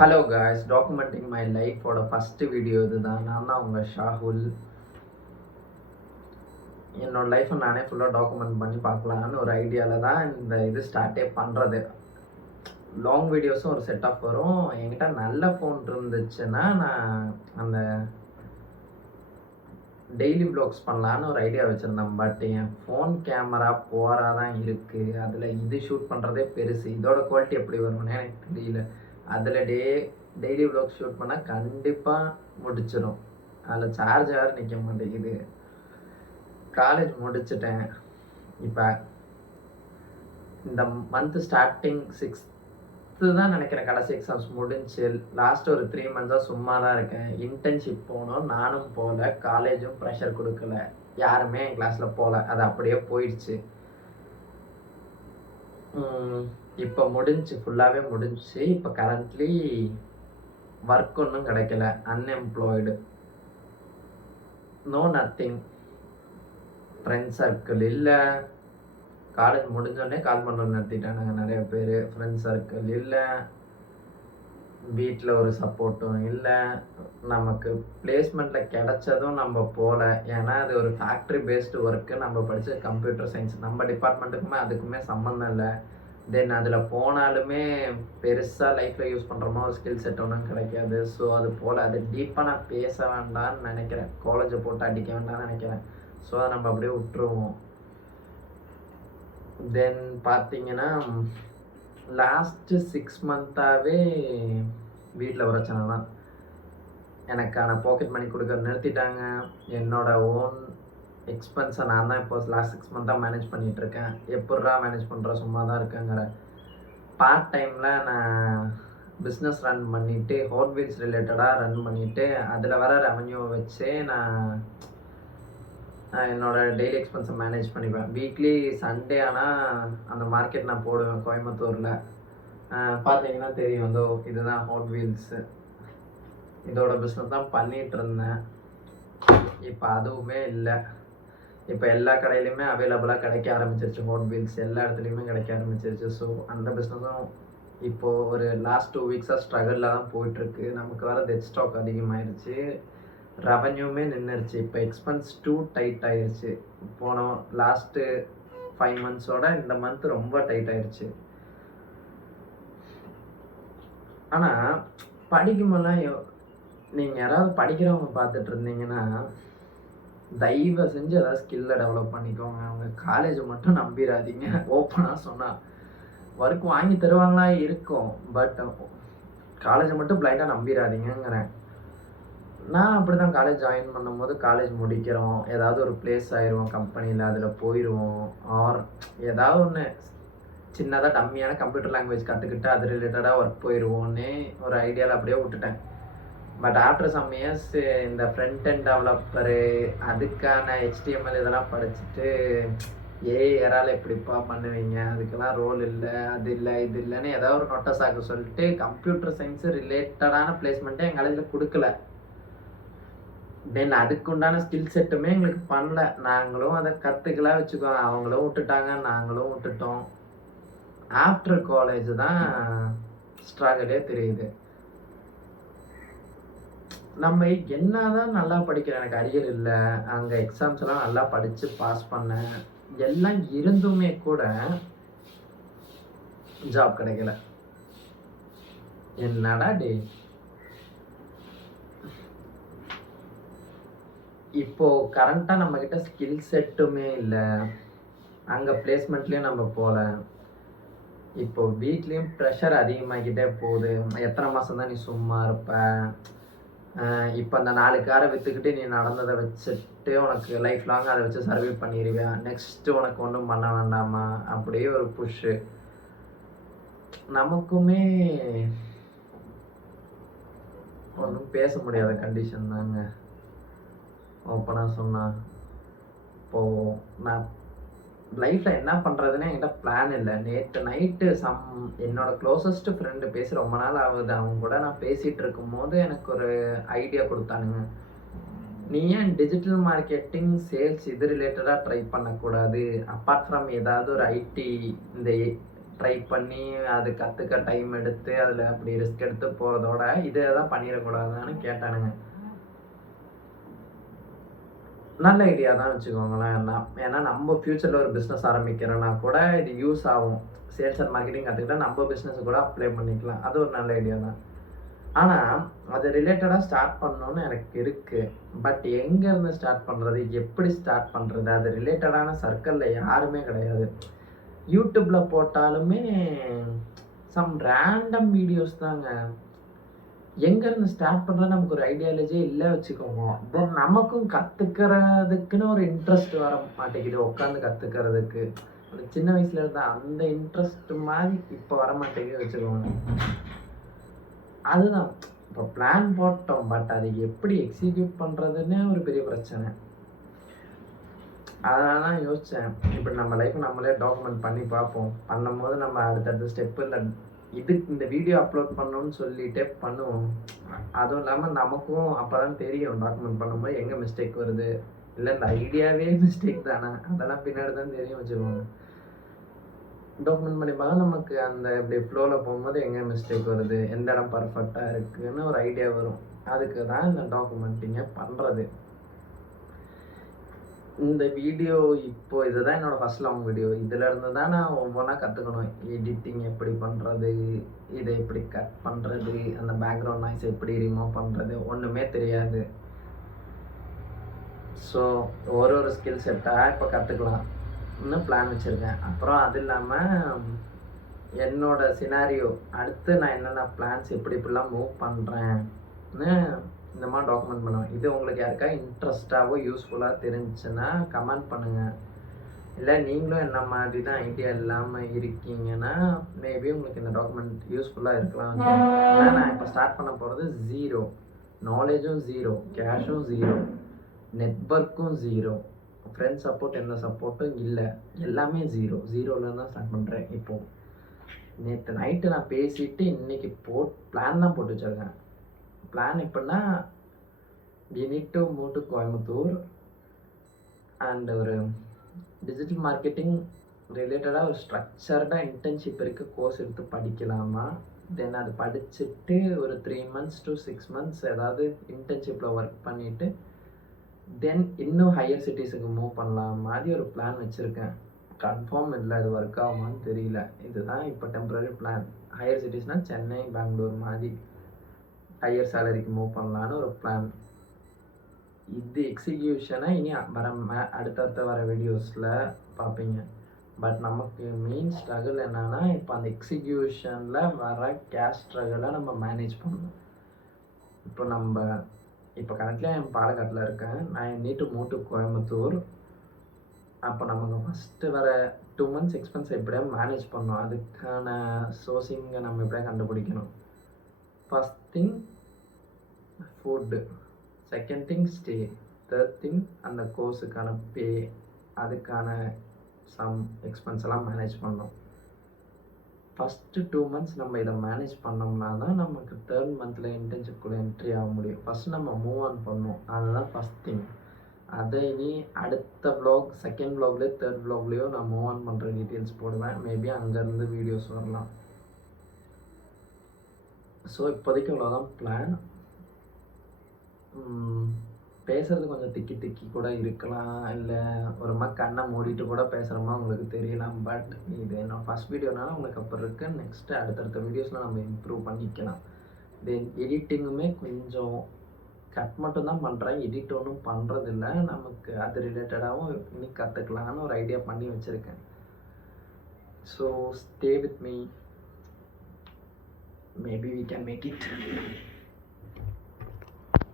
Hello guys, documenting my லைஃபோட first video இதுதான். நான் தான் உங்கள் ஷாகுல். என்னோடய லைஃப்பை நானே ஃபுல்லாக டாக்குமெண்ட் பண்ணி பார்க்கலான்னு ஒரு ஐடியாவில் தான் இந்த இது ஸ்டார்ட்டே பண்ணுறது. லாங் வீடியோஸும் ஒரு செட் ஆஃப் வரும். என்கிட்ட நல்ல ஃபோன் இருந்துச்சுன்னா நான் அந்த டெய்லி வ்ளாக்ஸ் பண்ணலான்னு ஒரு ஐடியா வச்சுருந்தேன். பட் என் ஃபோன் கேமரா போரா தான் இருக்குது. அதில் இது ஷூட் பண்ணுறதே பெருசு. இதோட குவாலிட்டி எப்படி வரும்னு எனக்கு தெரியல. அதில் டெய்லி வ்ளாக் ஷூட் பண்ணால் கண்டிப்பாக முடிச்சிடும். அதில் சார்ஜ் யாரும் நிற்க மாட்டேங்குது. காலேஜ் முடிச்சிட்டேன். இப்போ இந்த மந்த் ஸ்டார்டிங் 6th தான் நினைக்கிறேன் கடைசி எக்ஸாம்ஸ் முடிஞ்சு. லாஸ்ட் ஒரு 3 மந்த்ஸாக சும்மா தான் இருக்கேன். இன்டர்ன்ஷிப் போனோம், நானும் போகல. காலேஜும் ப்ரெஷர் கொடுக்கல, யாருமே என் கிளாஸில் போகல. அது அப்படியே போயிடுச்சு. இப்போ முடிஞ்சு, ஃபுல்லாகவே முடிஞ்சு. இப்போ கரண்ட்லி ஒர்க் ஒன்றும் கிடைக்கல, unemployed, no nothing. Friends circle இல்லை. காலேஜ் முடிஞ்சோடனே கால் பண்ணுறது நிறுத்திட்டானுங்க நிறைய பேர். ஃப்ரெண்ட்ஸ் சர்க்கிள் இல்லை, வீட்டில் ஒரு சப்போர்ட்டும் இல்லை. நமக்கு பிளேஸ்மெண்ட்டில் கிடைச்சதும் நம்ம போகல. ஏன்னா அது ஒரு ஃபேக்ட்ரி பேஸ்டு ஒர்க்கு. நம்ம படித்த கம்ப்யூட்டர் சயின்ஸ், நம்ம டிபார்ட்மெண்ட்டுக்குமே அதுக்குமே சம்மந்தம் இல்லை. தென் அதில் போனாலுமே பெருசாக லைஃப்பில் யூஸ் பண்ணுறோமோ ஒரு ஸ்கில் செட் ஒன்றும் கிடைக்காது. ஸோ அது போல் அது டீப்பாக நான் பேச வேண்டாம்னு நினைக்கிறேன். காலேஜை போட்டு அடிக்க வேண்டாம்னு நினைக்கிறேன். ஸோ அதை நம்ம அப்படியே விட்டுருவோம். தென் பார்த்தீங்கன்னா லாஸ்ட்டு 6 மந்த்தாகவே வீட்டில் பிரச்சனை தான். எனக்கான பாக்கெட் மணி கொடுக்க நிறுத்திட்டாங்க. என்னோடய ஓன் எக்ஸ்பென்ஸை நான் தான் இப்போ லாஸ்ட் 6 மந்த்தாக மேனேஜ் பண்ணிகிட்ருக்கேன். எப்பட்றா மேனேஜ் பண்ணுறேன், சும்மா தான் இருக்கேங்கிற. பார்ட் டைமில் நான் பிஸ்னஸ் ரன் பண்ணிவிட்டு, ஹாட் வீல்ஸ் ரிலேட்டடாக ரன் பண்ணிவிட்டு, அதில் வர ரெவன்யூவை வச்சே நான் என்னோடய டெய்லி எக்ஸ்பென்ஸை மேனேஜ் பண்ணிப்பேன். வீக்லி சண்டே ஆனால் அந்த மார்க்கெட் நான் போடுவேன் கோயம்புத்தூரில். பார்த்தீங்கன்னா தெரியும், இதோ இதுதான் ஹாட் வீல்ஸு. இதோட பிஸ்னஸ் தான் பண்ணிகிட்டு இருந்தேன். இப்போ அதுவுமே இல்லை. இப்போ எல்லா கடையிலையுமே அவைலபிளாக கிடைக்க ஆரம்பிச்சிருச்சு. ஹாட் வீல்ஸ் எல்லா இடத்துலையுமே கிடைக்க ஆரம்பிச்சிருச்சு. ஸோ அந்த பிஸ்னஸும் இப்போது ஒரு லாஸ்ட் 2 வீக்ஸாக ஸ்ட்ரகிளில் தான் போயிட்டுருக்கு. நமக்கு வர டெட் ஸ்டாக் அதிகமாகிடுச்சு, ரெவன்யூமே நின்றுருச்சு. இப்போ எக்ஸ்பென்ஸ் டூ டைட் ஆகிடுச்சு. போன லாஸ்ட்டு 5 மந்த்ஸோட இந்த மந்த் ரொம்ப டைட் ஆகிடுச்சு. ஆனால் படிக்கும்போதெல்லாம் நீங்கள் யாராவது படிக்கிறவங்க பார்த்துட்டு இருந்தீங்கன்னா தயவு செஞ்சு ஏதாவது ஸ்கில்லை டெவலப் பண்ணிக்கோங்க. அவங்க காலேஜை மட்டும் நம்பிடாதீங்க. ஓப்பனாக சொன்னால் ஒர்க் வாங்கி தருவாங்களா இருக்கும், பட் காலேஜை மட்டும் பிளைண்டாக நம்பிடாதீங்கிறேன். நான் அப்படி தான் காலேஜ் ஜாயின் பண்ணும்போது, காலேஜ் முடிக்கிறோம், ஏதாவது ஒரு பிளேஸ் ஆயிடுவோம் கம்பெனியில், அதில் போயிடுவோம். ஆர் ஏதாவது ஒன்று சின்னதாக டம்மியான கம்ப்யூட்டர் லாங்குவேஜ் கற்றுக்கிட்டு அது ரிலேட்டடாக ஒர்க் போயிடுவோன்னே ஒரு ஐடியாவில் அப்படியே விட்டுட்டேன். பட் ஆஃப்டர் சம் இயர்ஸ் இந்த ஃப்ரண்ட் அண்ட் டெவலப்பரு, அதுக்கான HTML இதெல்லாம் படிச்சுட்டு யாரால் எப்படிப்பா பண்ணுவீங்க, அதுக்கெல்லாம் ரோல் இல்லை, அது இல்லை, இது இல்லைன்னு ஏதாவது ஒரு நொட்டை சாக்கு சொல்லிட்டு கம்ப்யூட்டர் சயின்ஸு ரிலேட்டடான பிளேஸ்மெண்ட்டே எங்கள் காலேஜில் கொடுக்கல. தென் அதுக்கு உண்டான ஸ்கில் செட்டுமே எங்களுக்கு பண்ணல. நாங்களும் அதை கற்றுக்கலாம் வச்சுக்கோங்க. அவங்களும் விட்டுட்டாங்க, நாங்களும் விட்டுட்டோம். ஆஃப்டர் காலேஜ் தான் ஸ்ட்ரகிளே தெரியுது. நம்ம என்னதான் நல்லா படிக்கிறேன், எனக்கு அரியர் இல்லை, அங்கே எக்ஸாம்ஸ் எல்லாம் நல்லா படித்து பாஸ் பண்ணேன், எல்லாம் இருந்துமே கூட ஜாப் கிடைக்கல. என்னடா டே. இப்போ கரண்ட்டாக நம்மக்கிட்ட ஸ்கில் செட்டுமே இல்லை, அங்கே பிளேஸ்மெண்ட்லேயும் நம்ம போகல. இப்போ வீட்லேயும் ப்ரெஷர் அதிகமாகிக்கிட்டே போகுது. எத்தனை மாதம் தான் நீ சும்மா இருப்ப, இப்போ அந்த 4 காரை விற்றுக்கிட்டு நீ நடந்ததை வச்சுட்டு உனக்கு லைஃப் லாங் அதை வச்சு சர்வே பண்ணிடுவியா, நெக்ஸ்ட்டு உனக்கு ஒன்றும் பண்ண வேண்டாமா, அப்படியே ஒரு புஷ்ஷு. நமக்குமே ஒன்றும் பேச முடியாத கண்டிஷன் தாங்க ஓப்பனாக சொன்னால். இப்போது நான் லைஃப்பில் என்ன பண்ணுறதுன்னு என்கிட்ட பிளான் இல்லை. நேற்று நைட்டு என்னோட க்ளோசஸ்ட் ஃப்ரெண்டு பேசி ரொம்ப நாள் ஆகுது. அவங்க கூட நான் பேசிகிட்டு இருக்கும்போது எனக்கு ஒரு ஐடியா கொடுத்தானுங்க. நீ ஏன் டிஜிட்டல் மார்க்கெட்டிங், சேல்ஸ் இது ரிலேட்டடாக ட்ரை பண்ணக்கூடாது, அப்பார்ட் ஃப்ரம் ஏதாவது ஒரு ஐடி இந்த ட்ரை பண்ணி அது கற்றுக்க டைம் எடுத்து அதில் அப்படி ரிஸ்க் எடுத்து போகிறதோட இதை தான் பண்ணிடக்கூடாதான்னு கேட்டானுங்க. நல்ல ஐடியா தான் வச்சுக்கோங்களேன். ஏன்னா நம்ம ஃப்யூச்சரில் ஒரு பிஸ்னஸ் ஆரம்பிக்கிறோன்னா கூட இது யூஸ் ஆகும். சேல்ஸ் அண்ட் மார்க்கெட்டிங் கற்றுக்கிட்டா நம்ம பிஸ்னஸ் கூட அப்ளை பண்ணிக்கலாம். அது ஒரு நல்ல ஐடியா தான். ஆனால் அது ரிலேட்டடாக ஸ்டார்ட் பண்ணணுன்னு எனக்கு இருக்குது. பட் எங்கேருந்து ஸ்டார்ட் பண்ணுறது, எப்படி ஸ்டார்ட் பண்ணுறது, அது ரிலேட்டடான சர்க்கிளில் யாருமே கிடையாது. யூடியூப்பில் போட்டாலுமே சம் ரேண்டம் வீடியோஸ் தாங்க. எங்கேருந்து ஸ்டார்ட் பண்ணுறது நமக்கு ஒரு ஐடியாலஜியே இல்லை வச்சுக்கோங்க. தென் நமக்கும் கற்றுக்கிறதுக்குன்னு ஒரு இன்ட்ரெஸ்ட் வர மாட்டேங்குது. உட்காந்து கற்றுக்கிறதுக்கு அந்த சின்ன வயசுல இருந்த அந்த இன்ட்ரெஸ்ட் மாதிரி இப்போ வர மாட்டேங்குது வச்சுக்கோங்க. அதுதான் இப்போ பிளான் போட்டோம். பட் அதை எப்படி எக்ஸிக்யூட் பண்ணுறதுன்னு ஒரு பெரிய பிரச்சனை. அதனால தான் யோசித்தேன், இப்படி நம்ம லைஃப்பை நம்மளே டாக்குமெண்ட் பண்ணி பார்ப்போம். பண்ணும்போது நம்ம அடுத்தடுத்த ஸ்டெப்பு இந்த வீடியோ அப்லோட் பண்ணணும்னு சொல்லிட்டே பண்ணுவோம். அதுவும் இல்லாமல் நமக்கும் அப்போ தான் தெரியும் டாக்குமெண்ட் பண்ணும்போது எங்கே மிஸ்டேக் வருது, இல்லை இந்த ஐடியாவே மிஸ்டேக் தானே, அதெல்லாம் பின்னாடி தான் தெரியும் வச்சுக்கோங்க. டாக்குமெண்ட் பண்ணி பார்த்தா நமக்கு அந்த இப்படி ஃப்ளோவில் போகும்போது எங்கே மிஸ்டேக் வருது, எந்த இடம் பர்ஃபெக்டாக இருக்குதுன்னு ஒரு ஐடியா வரும். அதுக்கு தான் இந்த டாக்குமெண்ட்டிங்கை பண்ணுறது. இந்த வீடியோ இப்போ இதுதான் என்னோடய ஃபஸ்ட் லாங் வீடியோ. இதிலேருந்து தான் நான் ஒவ்வொன்றா கற்றுக்கணும். எடிட்டிங் எப்படி பண்ணுறது, இதை எப்படி கட் பண்ணுறது, அந்த பேக்ரவுண்ட் நாய்ஸ் எப்படி ரிமூவ் பண்ணுறது, ஒன்றுமே தெரியாது. ஸோ ஒரு ஸ்கில் செட்டாக இப்போ கற்றுக்கலாம்னு பிளான் வச்சுருக்கேன். அப்புறம் அது இல்லாமல் என்னோடய சினாரியோ அடுத்து நான் என்னென்ன பிளான்ஸ் இப்படிலாம் மூவ் பண்ணுறேன்னு இந்த மாதிரி டாக்குமெண்ட் பண்ணுவேன். இது உங்களுக்கு யாருக்கா இன்ட்ரெஸ்ட்டாகவோ யூஸ்ஃபுல்லாக தெரிஞ்சுன்னா கமெண்ட் பண்ணுங்கள். இல்லை நீங்களும் என்ன மாதிரி தான் ஐடியா இல்லாமல் இருக்கீங்கன்னா மேபி உங்களுக்கு இந்த டாக்குமெண்ட் யூஸ்ஃபுல்லாக இருக்கலாம். ஆனால் நான் இப்போ ஸ்டார்ட் பண்ண போகிறது 0, நாலேஜும் 0, கேஷும் 0, நெட்வொர்க்கும் 0, ஃப்ரெண்ட்ஸ் சப்போர்ட் எந்த சப்போர்ட்டும் இல்லை, எல்லாமே 0 தான் ஸ்டார்ட் பண்ணுறேன். இப்போது நேற்று நைட்டு நான் பேசிவிட்டு இன்றைக்கி பிளான் தான் போட்டு வச்சுருக்கேன். பிளான் எப்படின்னா, we need to move to Coimbatore and ஒரு டிஜிட்டல் மார்க்கெட்டிங் ரிலேட்டடாக ஒரு ஸ்ட்ரக்சர்டாக இன்டர்ன்ஷிப் இருக்க கோர்ஸ் எடுத்து படிக்கலாமா, தென் அது படிச்சுட்டு ஒரு 3 months to 6 months ஏதாவது இன்டர்ன்ஷிப்பில் ஒர்க் பண்ணிவிட்டு தென் இன்னும் ஹையர் சிட்டிஸுக்கு மூவ் பண்ணலாம் மாதிரி ஒரு பிளான் வச்சுருக்கேன். கன்ஃபார்ம் இல்லை, அது ஒர்க் ஆகுமான்னு தெரியல. இதுதான் இப்போ டெம்பரரி பிளான். ஹையர் சிட்டிஸ்னால் சென்னை, பெங்களூர் மாதிரி ஹையர் சேலரிக்கு மூவ் பண்ணலான்னு ஒரு பிளான். இது எக்ஸிக்யூஷனை இனி அடுத்தடுத்த வர வீடியோஸில் பார்ப்பீங்க. பட் நமக்கு மெயின் ஸ்ட்ரகிள் என்னென்னா, இப்போ அந்த எக்ஸிக்யூஷனில் வர கேஷ் ஸ்ட்ரகிளை நம்ம மேனேஜ் பண்ணணும். இப்போ கரெக்டாக என் பாலக்காட்டில் இருக்கேன். நான் need to move to Coimbatore. அப்போ நமக்கு ஃபஸ்ட்டு வர 2 months எக்ஸ்பென்ஸ் எப்படியா மேனேஜ் பண்ணணும். அதுக்கான சோர்சிங்கை நம்ம எப்படியா கண்டுபிடிக்கணும். First thing food, second thing stay, third thing அந்த கோர்ஸுக்கான பே, அதுக்கான சம் எக்ஸ்பென்ஸ் எல்லாம் மேனேஜ் பண்ணோம். ஃபஸ்ட்டு 2 months நம்ம இதை மேனேஜ் பண்ணோம்னா தான் நமக்கு 3rd monthல இன்டர்ன்ஷிப்குள்ளே என்ட்ரி ஆக முடியும். ஃபஸ்ட் நம்ம மூவ் ஆன் பண்ணணும், அதுதான் ஃபஸ்ட் திங். அதை இனி அடுத்த வ்ளாக், செகண்ட் வ்ளாக்லேயோ 3rd வ்ளாக்லேயோ நான் மூவ் ஆன் பண்ணுற டீட்டெயில்ஸ் போடுவேன். மேபி அங்கேருந்து வீடியோஸ் வரலாம். ஸோ இப்போதைக்கு இவ்வளோதான் பிளான். பேசுகிறது கொஞ்சம் திக்கி கூட இருக்கலாம், இல்லை ஒரு மாதிரி கண்ணை மூடிட்டு கூட பேசுகிறோமா உங்களுக்கு தெரியலாம். பட் இது என்னோட ஃபஸ்ட் வீடியோனால உங்களுக்கு அப்புறம் இருக்குது. நெக்ஸ்ட்டு அடுத்தடுத்த வீடியோஸில் நம்ம இம்ப்ரூவ் பண்ணிக்கலாம். தென் எடிட்டிங்குமே கொஞ்சம் கட் மட்டும்தான் பண்ணுறேன், எடிட் ஒன்றும் பண்ணுறதில்ல. நமக்கு அது ரிலேட்டடாகவும் இன்னி கற்றுக்கலான்னு ஒரு ஐடியா பண்ணி வச்சுருக்கேன். So stay with me, maybe we can make it.